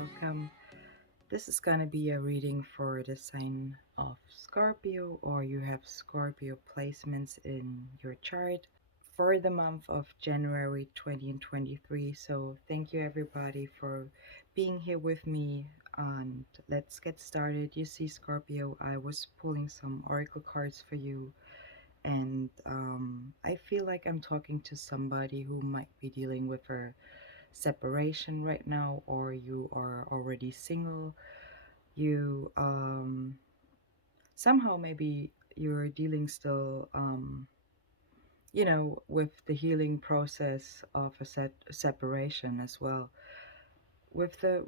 welcome. This is going to be a reading for the sign of Scorpio, or you have Scorpio placements in your chart for the month of January 2023. So, thank you everybody for being here with me. And let's get started. You see, Scorpio, I was pulling some oracle cards for you, and I feel like I'm talking to somebody who might be dealing with a separation right now, or you are already single. You somehow maybe you're dealing still with the healing process of a separation as well. With the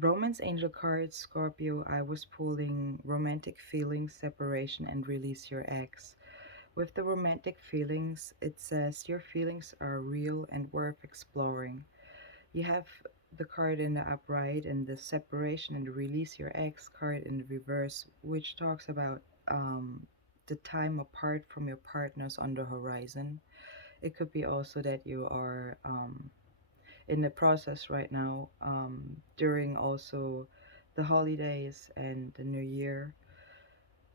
romance angel card, Scorpio, I was pulling romantic feelings, separation, and release your ex. With the romantic feelings, it says your feelings are real and worth exploring. You have the card in the upright and the separation and the release your ex card in the reverse, which talks about the time apart from your partners on the horizon. It could be also that you are in the process right now, during also the holidays and the new year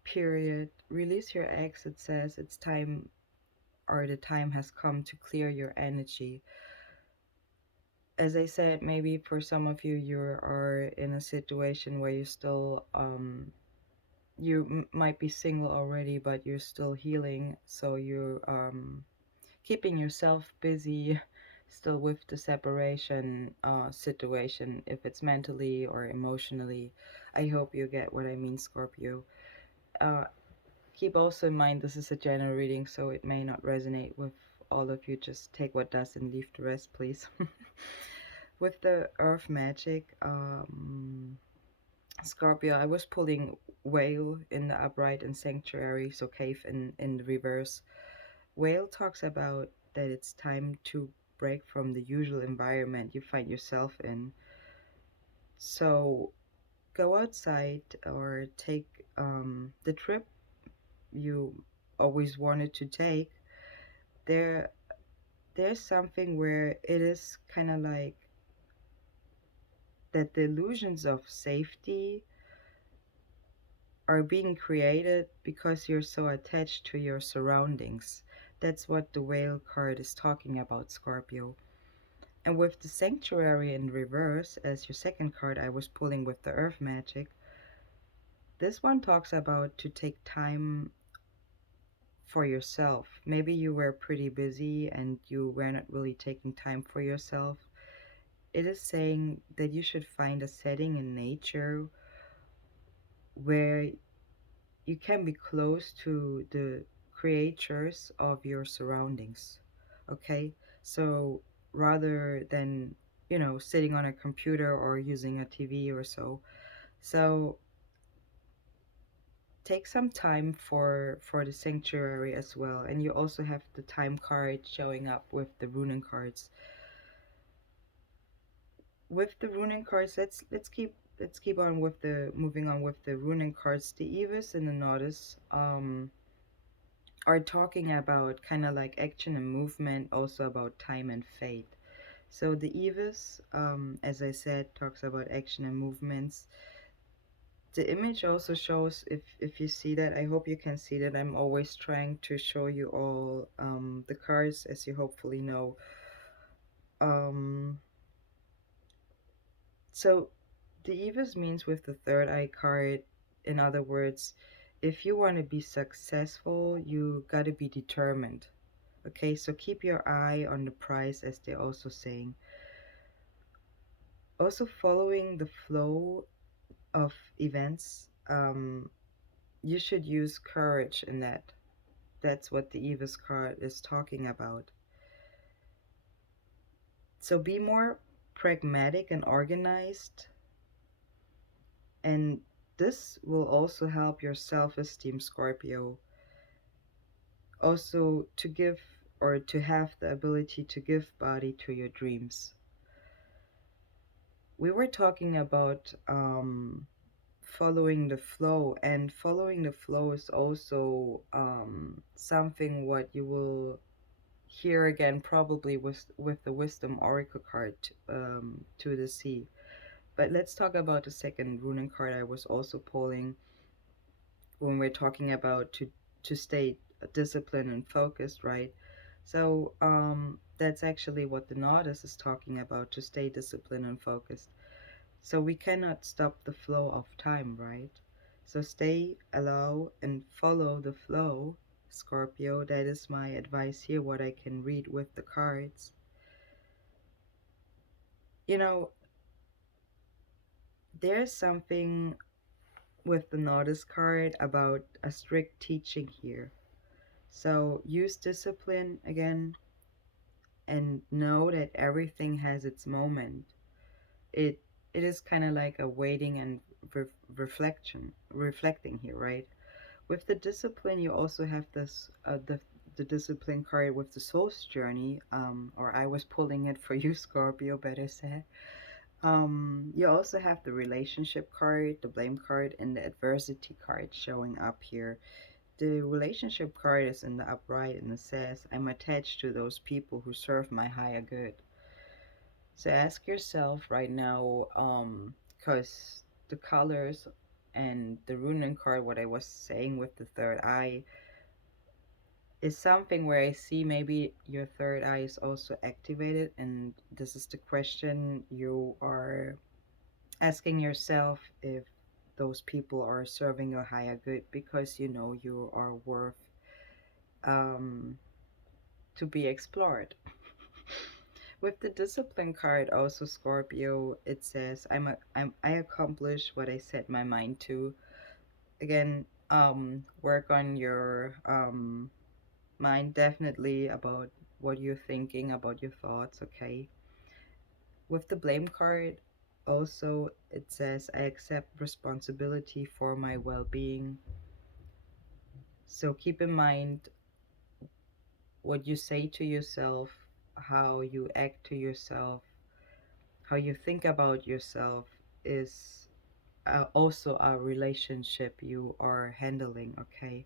period. Release your ex, it says it's time, or the time has come to clear your energy. As I said, maybe for some of you, you are in a situation where you still, might be single already, but you're still healing. So you're keeping yourself busy still with the separation situation, if it's mentally or emotionally. I hope you get what I mean, Scorpio. Uh, Keep also in mind this is a general reading, so it may not resonate with all of you. Just take what does and leave the rest, please. With the earth magic, Scorpio, I was pulling whale in the upright and sanctuary, so cave in the reverse. Whale talks about that it's time to break from the usual environment you find yourself in. So go outside or take the trip you always wanted to take. There, there's something where it is kind of like that the illusions of safety are being created because you're so attached to your surroundings. That's what the whale card is talking about, Scorpio. And with the sanctuary in reverse as your second card I was pulling with the earth magic, this one talks about to take time for yourself. Maybe you were pretty busy and you were not really taking time for yourself. It is saying that you should find a setting in nature where you can be close to the creatures of your surroundings. Okay, so rather than sitting on a computer or using a TV or so take some time for the sanctuary as well. And you also have the time card showing up with the runen cards. With the runen cards, let's keep on with the moving on with the runen cards. The Evis and the Nodus are talking about kind of like action and movement, also about time and fate. So the Evis, as I said, talks about action and movements. The image also shows, if you see that, I hope you can see that I'm always trying to show you all the cards, as you hopefully know. Um, so the Evis means with the third eye card, in other words, if you want to be successful, you got to be determined. Okay, so keep your eye on the prize, as they're also saying. Also, following the flow of events, you should use courage in that. That's what the Evis card is talking about. So be more pragmatic and organized, and this will also help your self-esteem, Scorpio. Also, to give or to have the ability to give body to your dreams. We were talking about following the flow, and following the flow is also something what you will hear again probably with the wisdom oracle card, to the sea. But let's talk about the second runen card I was also pulling when we're talking about to stay disciplined and focused, right? So that's actually what the notice is talking about, to stay disciplined and focused. So we cannot stop the flow of time, right? So stay, allow, and follow the flow, Scorpio. That is my advice here, what I can read with the cards. You know, there's something with the notice card about a strict teaching here. So use discipline again and know that everything has its moment. It it is kind of like a waiting and reflecting here, right? With the discipline, you also have this the discipline card with the soul's journey, or I was pulling it for you, Scorpio, better said. You also have the relationship card, the blame card, and the adversity card showing up here. The relationship card is in the upright and it says, I'm attached to those people who serve my higher good. So ask yourself right now, because the colors and the rune card, what I was saying with the third eye, is something where I see maybe your third eye is also activated, and this is the question you are asking yourself, if those people are serving your higher good, because you know you are worth um, to be explored. With the discipline card, also Scorpio, it says I accomplished what I set my mind to. Again, work on your mind definitely about what you're thinking, about your thoughts. Okay. With the blame card, also it says I accept responsibility for my well-being. So keep in mind what you say to yourself, how you act to yourself, how you think about yourself is also a relationship you are handling, okay?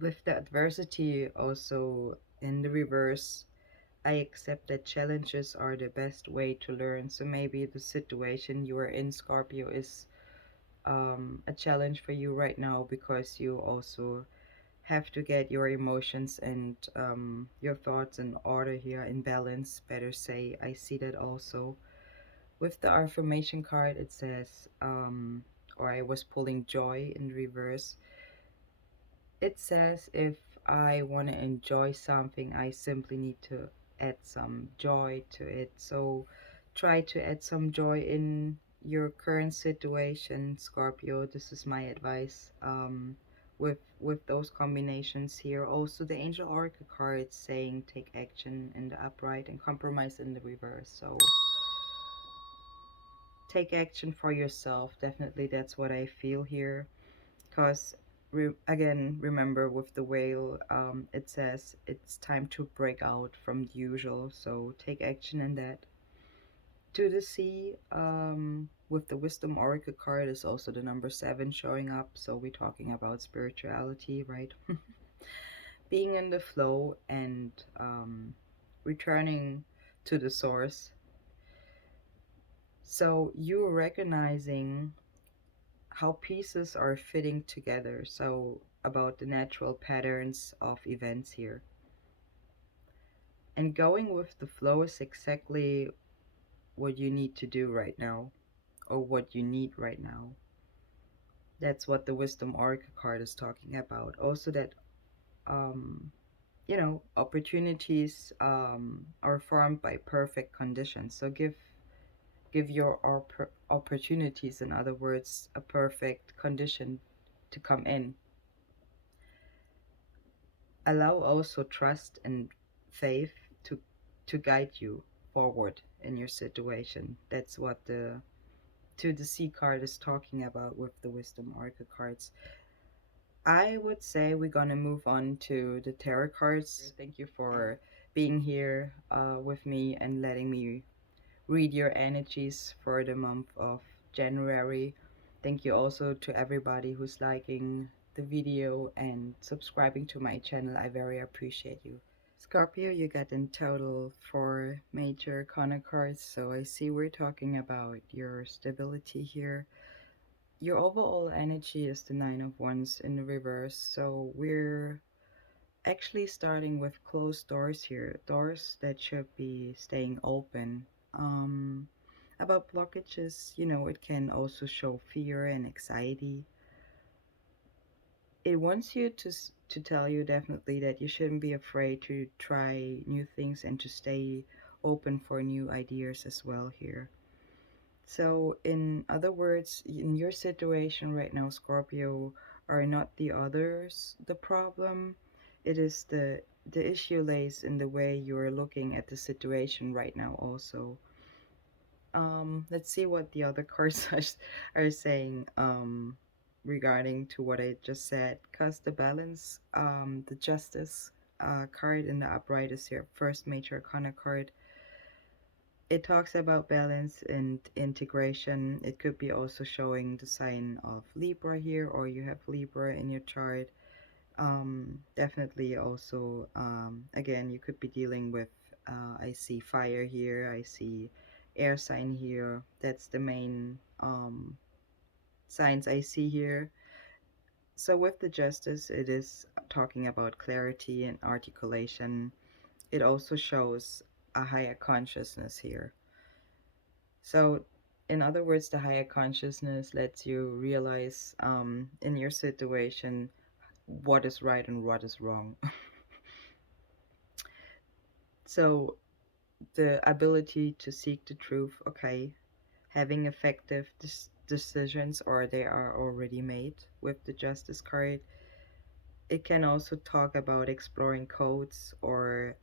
With the adversity, also in the reverse, I accept that challenges are the best way to learn. So maybe the situation you are in, Scorpio, is a challenge for you right now, because you also have to get your emotions and your thoughts in order here, in balance, better say. I see that also. With the affirmation card, it says, or I was pulling joy in reverse. It says if I want to enjoy something, I simply need to add some joy to it. So try to add some joy in your current situation, Scorpio. This is my advice. With those combinations here. Also, the Angel Oracle card saying take action in the upright and compromise in the reverse. So take action for yourself. Definitely, that's what I feel here. Because again, remember with the whale, it says it's time to break out from the usual. So take action in that. To the sea, with the wisdom oracle card is also the number 7 showing up. So we're talking about spirituality, right? Being in the flow and returning to the source. So you recognizing how pieces are fitting together. So, about the natural patterns of events here. And going with the flow is exactly what you need to do right now, or what you need right now. That's what the Wisdom Oracle card is talking about. Also, that, um, opportunities are formed by perfect conditions. So, give your opportunities, in other words, a perfect condition to come in. Allow also trust and faith to guide you forward in your situation. That's what the to the sea card is talking about with the wisdom oracle cards. I would say we're gonna move on to the tarot cards. Thank you for being here with me and letting me read your energies for the month of January. Thank you also to everybody who's liking the video and subscribing to my channel. I very appreciate you. Scorpio, you got in total four major arcana cards, so I see we're talking about your stability here. Your overall energy is the Nine of Wands in the reverse, so we're actually starting with closed doors here, doors that should be staying open. About blockages, it can also show fear and anxiety. It wants you to tell you definitely that you shouldn't be afraid to try new things and to stay open for new ideas as well here. So, in other words, in your situation right now, Scorpio, are not the others the problem. It is the issue lays in the way you are looking at the situation right now also. Let's see what the other cards are saying regarding to what I just said. Because the balance, the justice card in the upright is your first major arcana card. It talks about balance and integration. It could be also showing the sign of Libra here, or you have Libra in your chart. Definitely also, again, you could be dealing with, I see fire here, I see air sign here. That's the main signs I see here. So with the justice, it is talking about clarity and articulation. It also shows a higher consciousness here. So, in other words, the higher consciousness lets you realize in your situation what is right and what is wrong. So, the ability to seek the truth, okay, having effective decisions, or they are already made with the Justice card. It can also talk about exploring codes or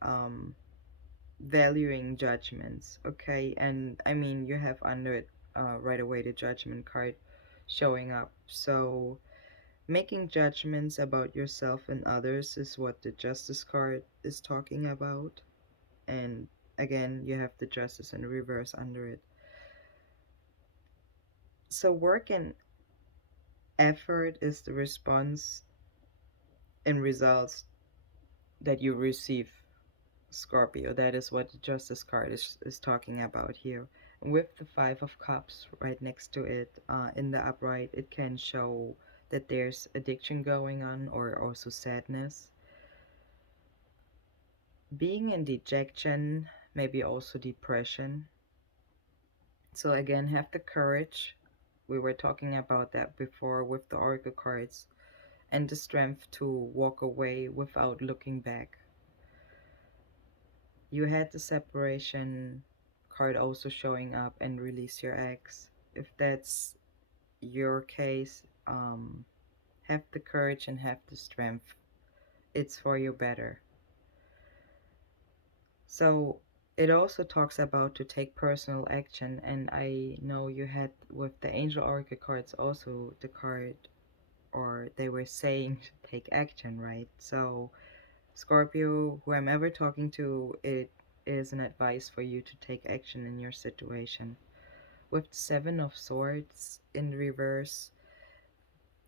valuing judgments, okay? And I mean, you have under it right away the Judgment card showing up. So, making judgments about yourself and others is what the Justice card is talking about. And again, you have the Justice in reverse under it. So, work and effort is the response and results that you receive, Scorpio. That is what the Justice card is talking about here. With the Five of Cups right next to it in the upright, it can show that there's addiction going on or also sadness. Being in dejection, maybe also depression. So, again, have the courage. We were talking about that before with the Oracle cards, and the strength to walk away without looking back. You had the separation card also showing up, and release your ex. If that's your case, have the courage and have the strength. It's for your better. So it also talks about to take personal action, and I know you had with the Angel Oracle cards also the card, or they were saying to take action, right? So Scorpio, who I'm ever talking to, it is an advice for you to take action in your situation. With the Seven of Swords in reverse,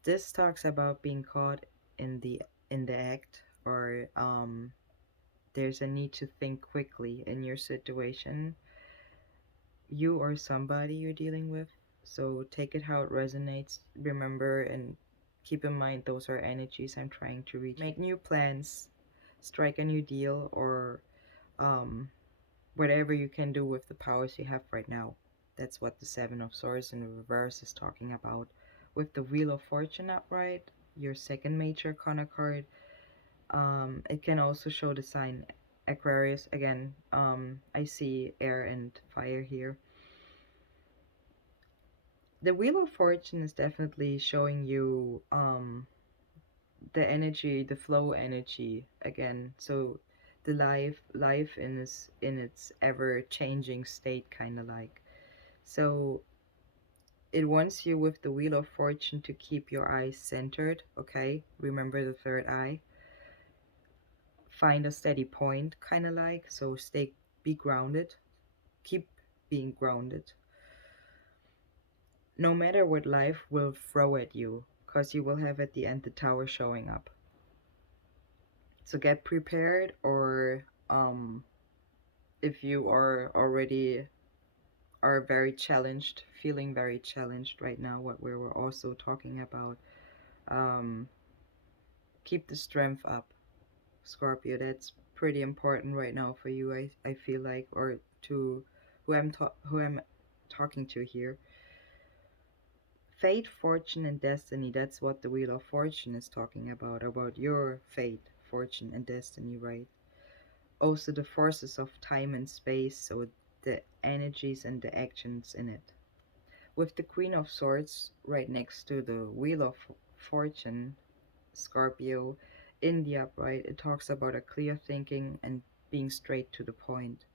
this talks about being caught in the act, or there's a need to think quickly in your situation, you or somebody you're dealing with. So take it how it resonates. Remember and keep in mind those are energies I'm trying to reach. Make new plans, strike a new deal, or um, whatever you can do with the powers you have right now. That's what the Seven of Swords in reverse is talking about. With the Wheel of Fortune upright, your second major arcana card, it can also show the sign Aquarius. Again, I see air and fire here. The Wheel of Fortune is definitely showing you the energy, the flow energy again. So the life in its ever changing state, kind of like. So it wants you with the Wheel of Fortune to keep your eyes centered. Okay, remember the third eye. Find a steady point, kind of like. So be grounded. Keep being grounded. No matter what life will throw at you, because you will have at the end the Tower showing up. So get prepared, or if you are already are very challenged, feeling very challenged right now, what we were also talking about, um, keep the strength up, Scorpio. That's pretty important right now for you, I feel like, or to who I'm talking to here. Fate, fortune, and destiny. That's what the Wheel of Fortune is talking about your fate, fortune, and destiny, right? Also the forces of time and space, so the energies and the actions in it. With the Queen of Swords right next to the Wheel of Fortune, Scorpio, in the upright, it talks about a clear thinking and being straight to the point.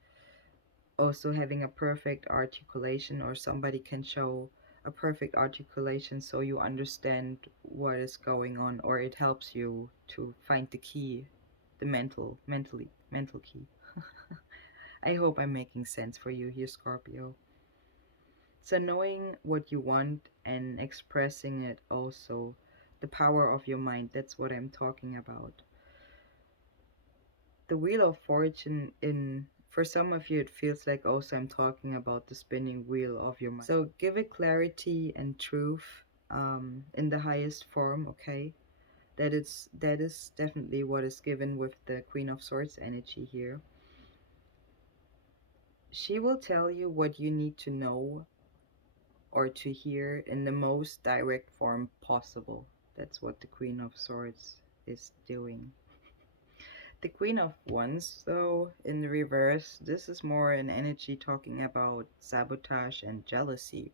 Also having a perfect articulation, or somebody can show a perfect articulation so you understand what is going on, or it helps you to find the key, the mental key. I hope I'm making sense for you here, Scorpio. So knowing what you want and expressing it, also the power of your mind, that's what I'm talking about. The Wheel of Fortune, in for some of you it feels like also I'm talking about the spinning wheel of your mind. So give it clarity and truth, in the highest form, okay? That is definitely what is given with the Queen of Swords energy here. She will tell you what you need to know or to hear in the most direct form possible. That's what the Queen of Swords is doing. The Queen of Wands, though, in the reverse, this is more an energy talking about sabotage and jealousy.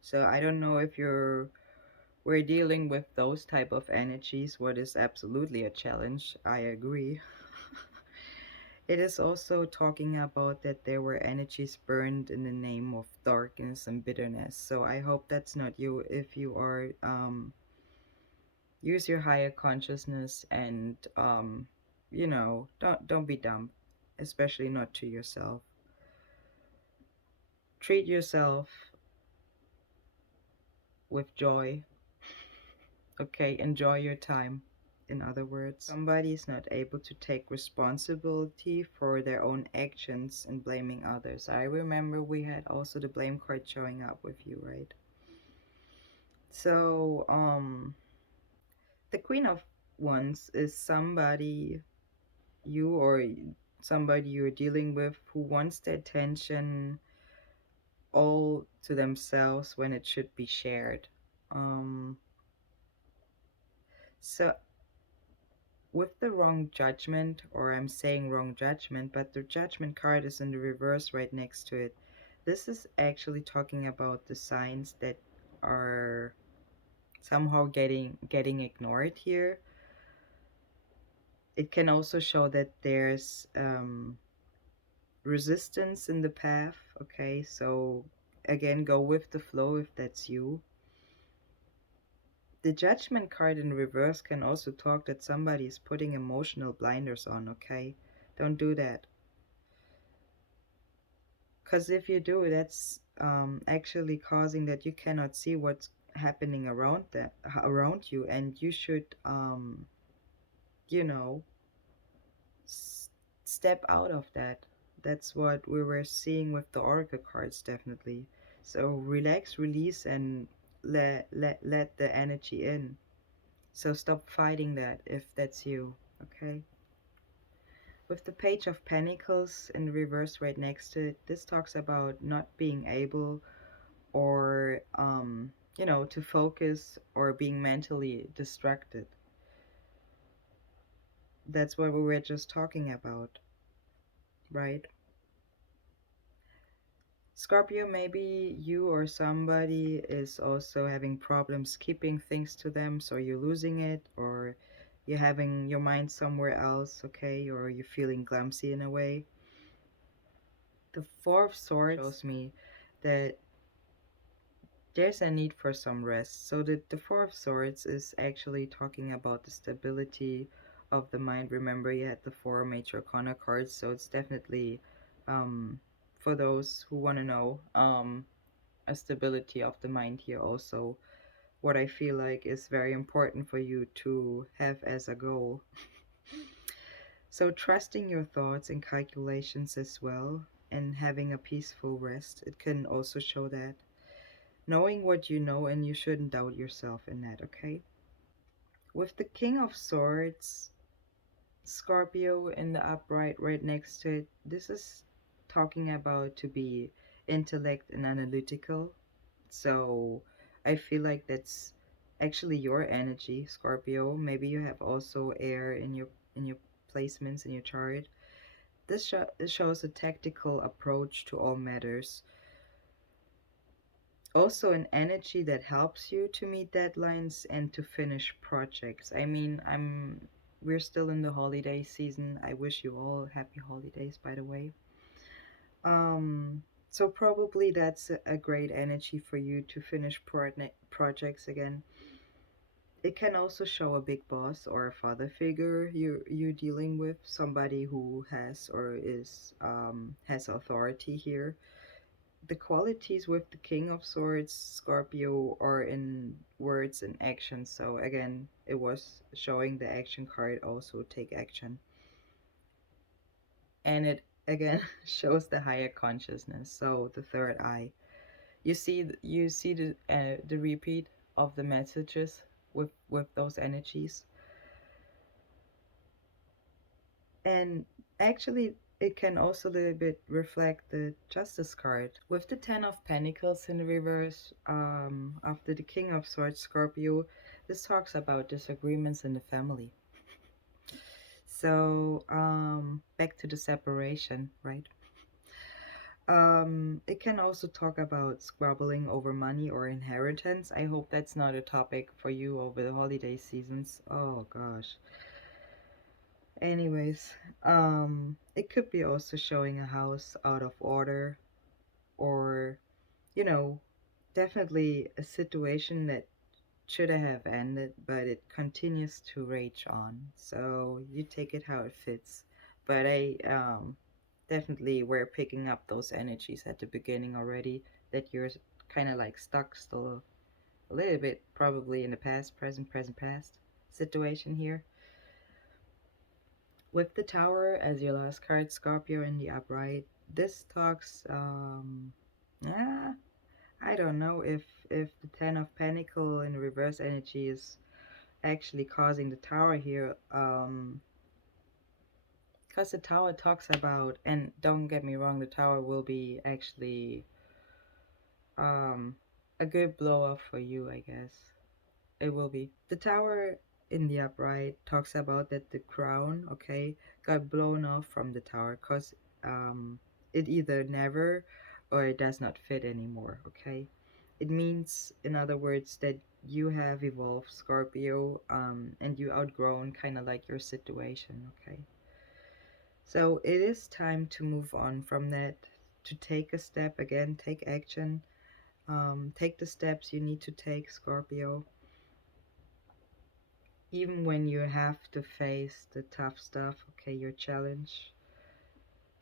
So I don't know if we're dealing with those type of energies, what is absolutely a challenge. I agree. It is also talking about that there were energies burned in the name of darkness and bitterness. So I hope that's not you. If you are, use your higher consciousness and, don't be dumb, especially not to yourself. Treat yourself with joy. Okay, enjoy your time. In other words, somebody is not able to take responsibility for their own actions and blaming others. I remember we had also the blame card showing up with you, right? So, the Queen of Wands is somebody you or somebody you're dealing with who wants the attention all to themselves when it should be shared. Um, so with the wrong judgment, or I'm saying wrong judgment, but the judgment card is in the reverse right next to it. This is actually talking about the signs that are somehow getting ignored here. It can also show that there's resistance in the path. Okay, so again, go with the flow if that's you. The judgment card in reverse can also talk that somebody is putting emotional blinders on. Okay, don't do that, because if you do, that's actually causing that you cannot see what's happening around you, and you should you know s- step out of that. That's what we were seeing with the oracle cards, definitely. So relax, release, and let the energy in. So stop fighting that if that's you. Okay, with the Page of Pentacles in reverse right next to it, this talks about not being able, or to focus, or being mentally distracted. That's what we were just talking about, right? Scorpio, maybe you or somebody is also having problems keeping things to them, so you're losing it, or you're having your mind somewhere else, okay, or you're feeling clumsy in a way. The Four of Swords shows me that there's a need for some rest. So the Four of Swords is actually talking about the stability of the mind. Remember, you had the four major arcana cards, so it's definitely, for those who want to know, a stability of the mind here also. What I feel like is very important for you to have as a goal. So, trusting your thoughts and calculations as well, and having a peaceful rest, it can also show that. Knowing what you know, and you shouldn't doubt yourself in that, okay? With the King of Swords, Scorpio in the upright right next to it, this is talking about to be intellect and analytical. So I feel like that's actually your energy, Scorpio. Maybe you have also air in your placements in your chart. This shows a tactical approach to all matters. Also an energy that helps you to meet deadlines and to finish projects. I mean, we're still in the holiday season. I wish you all happy holidays, by the way. So probably that's a great energy for you to finish projects again. It can also show a big boss or a father figure you're dealing with, somebody who has or is has authority here. The qualities with the King of Swords, Scorpio, are in words and actions. So again, it was showing the action card also take action. And it again shows the higher consciousness. So the third eye. You see the repeat of the messages with those energies. And actually it can also a little bit reflect the Justice card. With the Ten of Pentacles in the reverse, after the King of Swords, Scorpio, this talks about disagreements in the family. So, back to the separation, right? It can also talk about squabbling over money or inheritance. I hope that's not a topic for you over the holiday seasons. Oh gosh. Anyways, it could be also showing a house out of order, or, you know, definitely a situation that should have ended, but it continues to rage on. So you take it how it fits. But I definitely we're picking up those energies at the beginning already, that you're kind of like stuck still a little bit, probably in the past, past situation here. With the Tower as your last card, Scorpio in the upright, this talks, yeah, I don't know if the Ten of Pentacle in reverse energy is actually causing the Tower here, because the Tower talks about, and don't get me wrong, the Tower will be actually um a good blow up for you, I guess. It will be. The Tower in the upright talks about that the crown, okay, got blown off from the tower because it either never or it does not fit anymore, okay? It means, in other words, that you have evolved, Scorpio, and you outgrown kind of like your situation, okay? So it is time to move on from that, to take a step again, take action, take the steps you need to take, Scorpio, even when you have to face the tough stuff, okay, your challenge.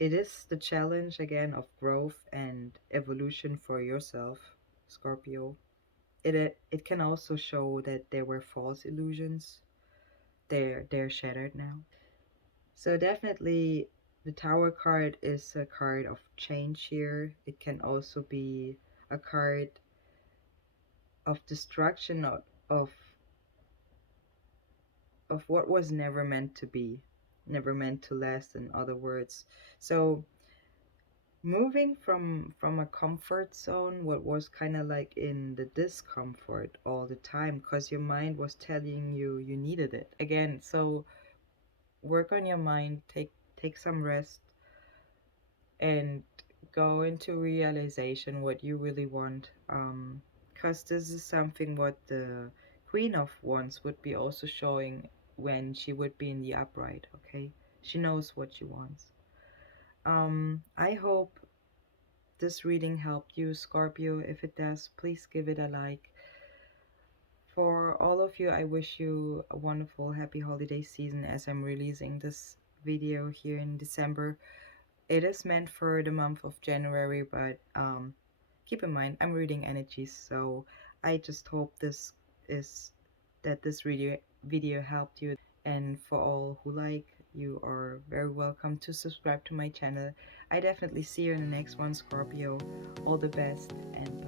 It is the challenge again of growth and evolution for yourself, Scorpio. It can also show that there were false illusions. They're shattered now. So definitely the Tower card is a card of change here. It can also be a card of destruction of of what was never meant to be, never meant to last, in other words. So moving from a comfort zone, what was kind of like in the discomfort all the time, because your mind was telling you you needed it again. So work on your mind, take some rest, and go into realization what you really want, because this is something what the Queen of Wands would be also showing when she would be in the upright, okay? She knows what she wants. I hope this reading helped you, Scorpio. If it does, please give it a like. For all of you, I wish you a wonderful happy holiday season, as I'm releasing this video here in December. It is meant for the month of January, but keep in mind I'm reading energies, so I just hope is this video helped you. And for all who like you are very welcome to subscribe to my channel. I definitely see you in the next one, Scorpio. All the best and